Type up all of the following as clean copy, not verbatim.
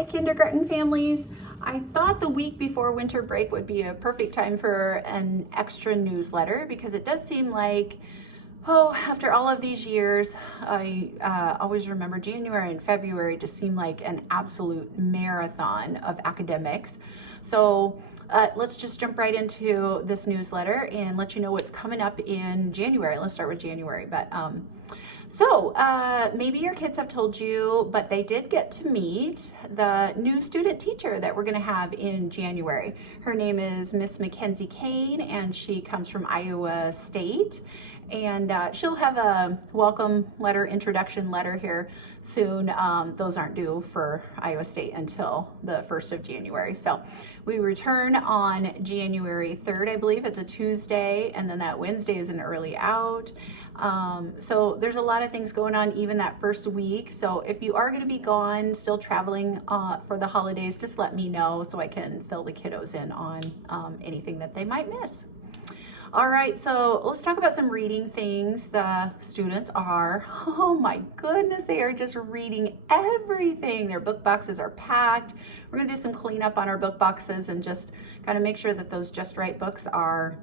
Hi, kindergarten families. I thought the week before winter break would be a perfect time for an extra newsletter because it does seem like, oh, after all of these years, I always remember January and February just seem like an absolute marathon of academics. So let's just jump right into this newsletter and let you know what's coming up in January. Let's start with January. Maybe your kids have told you, but they did get to meet the new student teacher that we're going to have in January. Her name is Miss Mackenzie Kane, and she comes from Iowa State. And she'll have a welcome letter, introduction letter here soon. Those aren't due for Iowa State until the 1st of January. So we return on January 3rd, I believe. It's a Tuesday, and then that Wednesday is an early out. So there's a lot of things going on even that first week. So if you are going to be gone, still traveling for the holidays, just let me know so I can fill the kiddos in on anything that they might miss. All right, so let's talk about some reading things. The students are, oh my goodness, they are just reading everything. Their book boxes are packed. We're gonna do some cleanup on our book boxes and just kind of make sure that those Just Right books are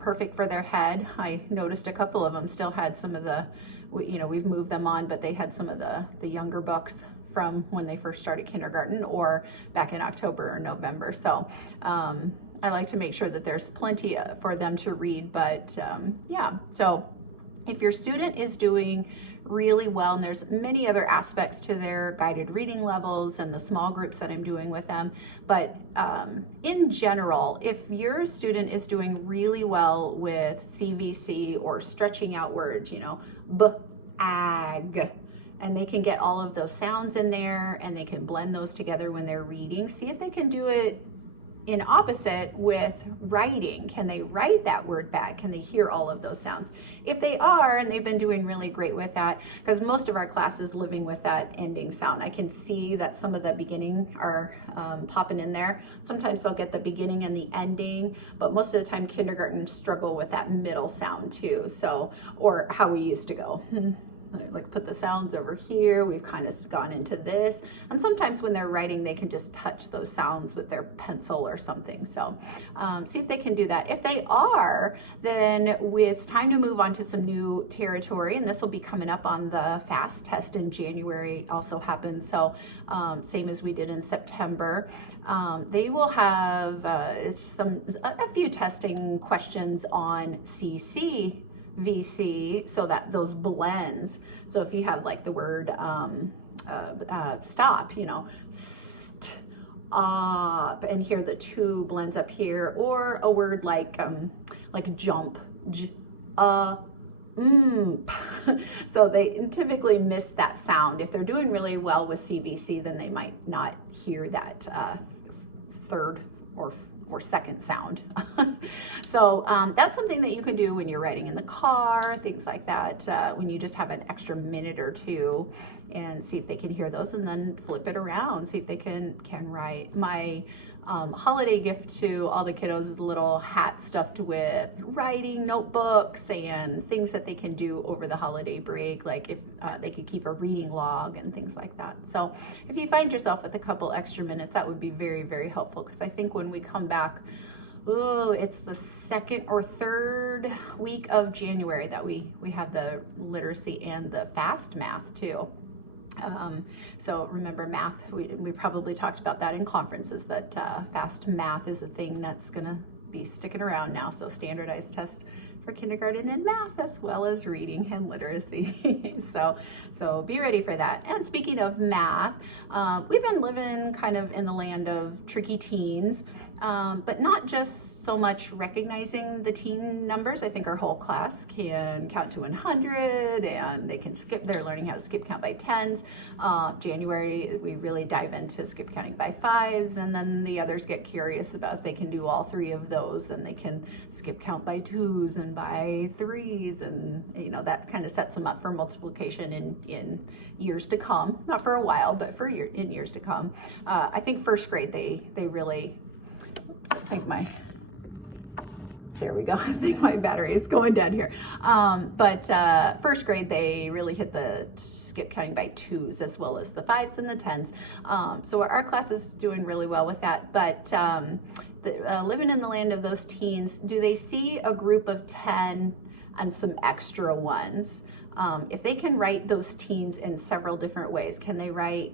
perfect for their head. I noticed a couple of them still had some of the, we've moved them on, but they had some of the younger books from when they first started kindergarten or back in October or November. So I like to make sure that there's plenty for them to read, but yeah. So if your student is doing really well, and there's many other aspects to their guided reading levels and the small groups that I'm doing with them, but in general, if your student is doing really well with CVC or stretching out words, ag, and they can get all of those sounds in there and they can blend those together when they're reading, see if they can do it in opposite with writing. Can they write that word back? Can they hear all of those sounds? If they are, and they've been doing really great with that, because most of our class is living with that ending sound. I can see that some of the beginning are popping in there. Sometimes they'll get the beginning and the ending, but most of the time kindergarten struggle with that middle sound too. So, or how we used to go. Like put the sounds over here. We've kind of gone into this, and sometimes when they're writing they can just touch those sounds with their pencil or something. So see if they can do that. If they are, then it's time to move on to some new territory, and this will be coming up on the FAST test in January also happens. So same as we did in September. They will have a few testing questions on VC, so that those blends. So if you have like the word stop, stop, and hear the two blends up here, or a word like jump, so they typically miss that sound. If they're doing really well with CVC, then they might not hear that third or second sound. So that's something that you can do when you're riding in the car, things like that, when you just have an extra minute or two, and see if they can hear those, and then flip it around, see if they can write. My holiday gift to all the kiddos is a little hat stuffed with writing notebooks and things that they can do over the holiday break, like if they could keep a reading log and things like that. So if you find yourself with a couple extra minutes, that would be very, very helpful, because I think when we come back, it's the second or third week of January that we have the literacy and the FAST math too. So remember, math, we probably talked about that in conferences, that FAST math is a thing that's going to be sticking around now. So standardized tests for kindergarten and math, as well as reading and literacy. So be ready for that. And speaking of math, we've been living kind of in the land of tricky teens, but not just so much recognizing the teen numbers. I think our whole class can count to 100, and they can they're learning how to skip count by tens. January, we really dive into skip counting by fives, and then the others get curious about if they can do all three of those, then they can skip count by twos and by threes, and that kind of sets them up for multiplication in years to come. Not for a while, but for in years to come. I think first grade they really, I think my There we go. I think my battery is going dead here. But first grade, they really hit the skip counting by twos as well as the fives and the tens. So our class is doing really well with that. But living in the land of those teens, do they see a group of 10 and some extra ones? If they can write those teens in several different ways, can they write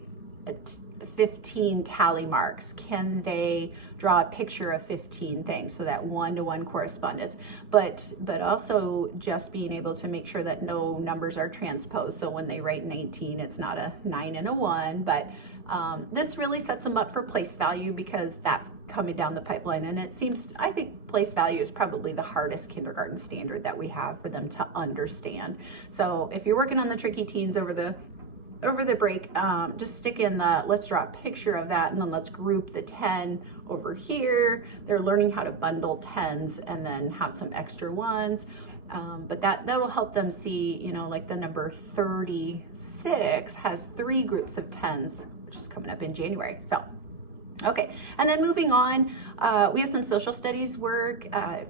15 tally marks? Can they draw a picture of 15 things, so that one-to-one correspondence? But also just being able to make sure that no numbers are transposed. So when they write 19, it's not a 9 and a 1. But this really sets them up for place value, because that's coming down the pipeline. And it seems, I think place value is probably the hardest kindergarten standard that we have for them to understand. So if you're working on the tricky teens over the break, just stick in let's draw a picture of that, and then let's group the 10 over here. They're learning how to bundle 10s and then have some extra ones. But that will help them see, like the number 36 has 3 groups of 10s, which is coming up in January. So, okay, and then moving on, we have some social studies work.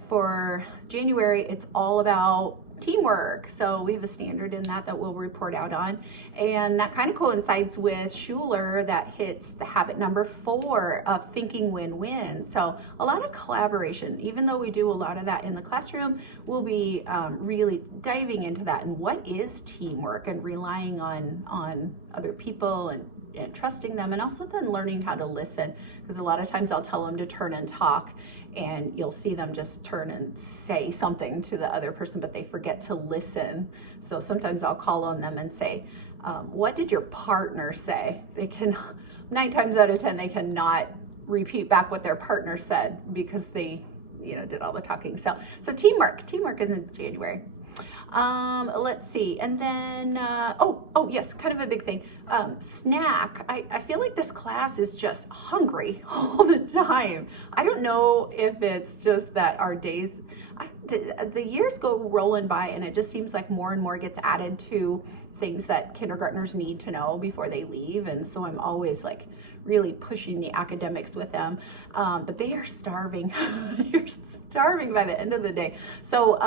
For January, it's all about teamwork. So we have a standard in that we'll report out on, and that kind of coincides with Schuler that hits the habit number 4 of thinking win-win. So a lot of collaboration. Even though we do a lot of that in the classroom, we'll be really diving into that, and what is teamwork, and relying on other people and trusting them, and also then learning how to listen, because a lot of times I'll tell them to turn and talk, and you'll see them just turn and say something to the other person, but they forget to listen. So sometimes I'll call on them and say, what did your partner say? They can, 9 times out of 10, they cannot repeat back what their partner said, because they did all the talking. So teamwork is in January. Let's see, and then oh yes, kind of a big thing, snack. I feel like this class is just hungry all the time. I don't know if it's just that our days, the years go rolling by, and it just seems like more and more gets added to things that kindergartners need to know before they leave, and so I'm always like really pushing the academics with them, but they are starving. They're starving by the end of the day. So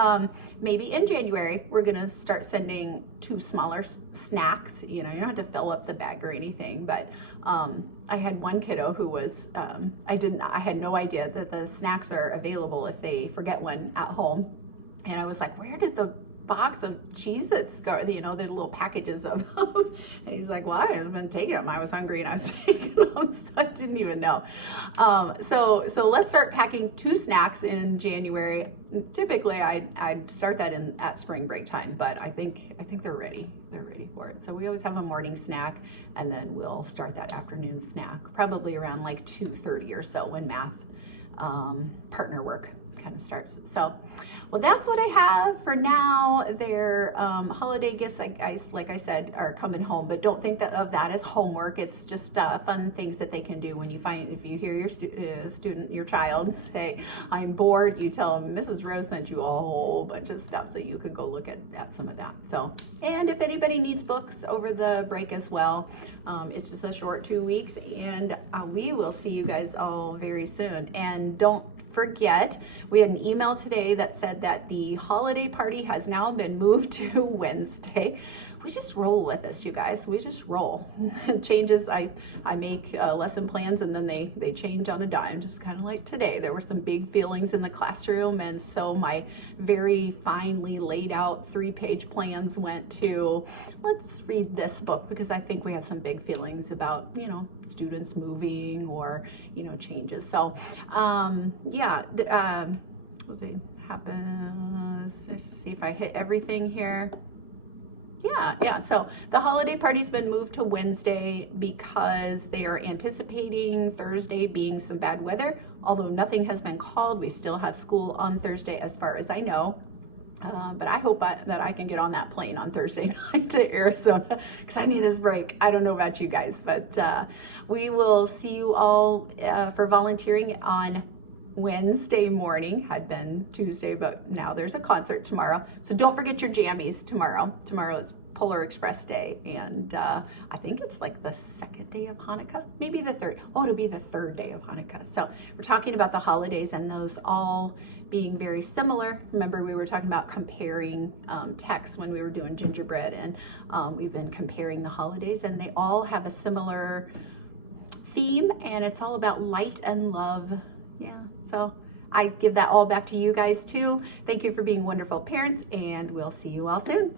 maybe in January we're gonna start sending 2 smaller snacks. You don't have to fill up the bag or anything, but I had one kiddo who was I had no idea that the snacks are available if they forget one at home, and I was like, where did the box of Cheez-Its go, the little packages of them? And he's like, well, I've been taking them. I was hungry and I was taking them, so I didn't even know. So let's start packing 2 snacks in January. Typically I'd start that at spring break time, but I think they're ready. They're ready for it. So we always have a morning snack, and then we'll start that afternoon snack probably around like 2:30 or so, when math partner work kind of starts. So, well, that's what I have for now. Their holiday gifts, like I said, are coming home, but don't think of that as homework. It's just fun things that they can do. When if you hear your child say, I'm bored, you tell them Mrs. Rose sent you a whole bunch of stuff, so you could go look at some of that. So, and if anybody needs books over the break as well, it's just a short 2 weeks, and we will see you guys all very soon. And don't forget, we had an email today that said that the holiday party has now been moved to Wednesday. We just roll with this, you guys. We just roll. Changes, I make lesson plans, and then they change on a dime, just kind of like today. There were some big feelings in the classroom, and so my very finely laid out 3-page plans went to, let's read this book, because I think we have some big feelings about, students moving or, changes. So, yeah, let's see, happens, let's see if I hit everything here. Yeah. So the holiday party's been moved to Wednesday because they are anticipating Thursday being some bad weather. Although nothing has been called, we still have school on Thursday as far as I know. But I hope that I can get on that plane on Thursday night to Arizona, because I need this break. I don't know about you guys, but we will see you all for volunteering on Wednesday morning. Had been Tuesday, but now there's a concert tomorrow. So don't forget your jammies tomorrow. Tomorrow is Polar Express Day, and I think it's like the second day of Hanukkah, maybe the third. Oh, it'll be the third day of Hanukkah. So we're talking about the holidays and those all being very similar. Remember, we were talking about comparing texts when we were doing gingerbread, and we've been comparing the holidays, and they all have a similar theme, and it's all about light and love. Yeah, so I give that all back to you guys too. Thank you for being wonderful parents, and we'll see you all soon.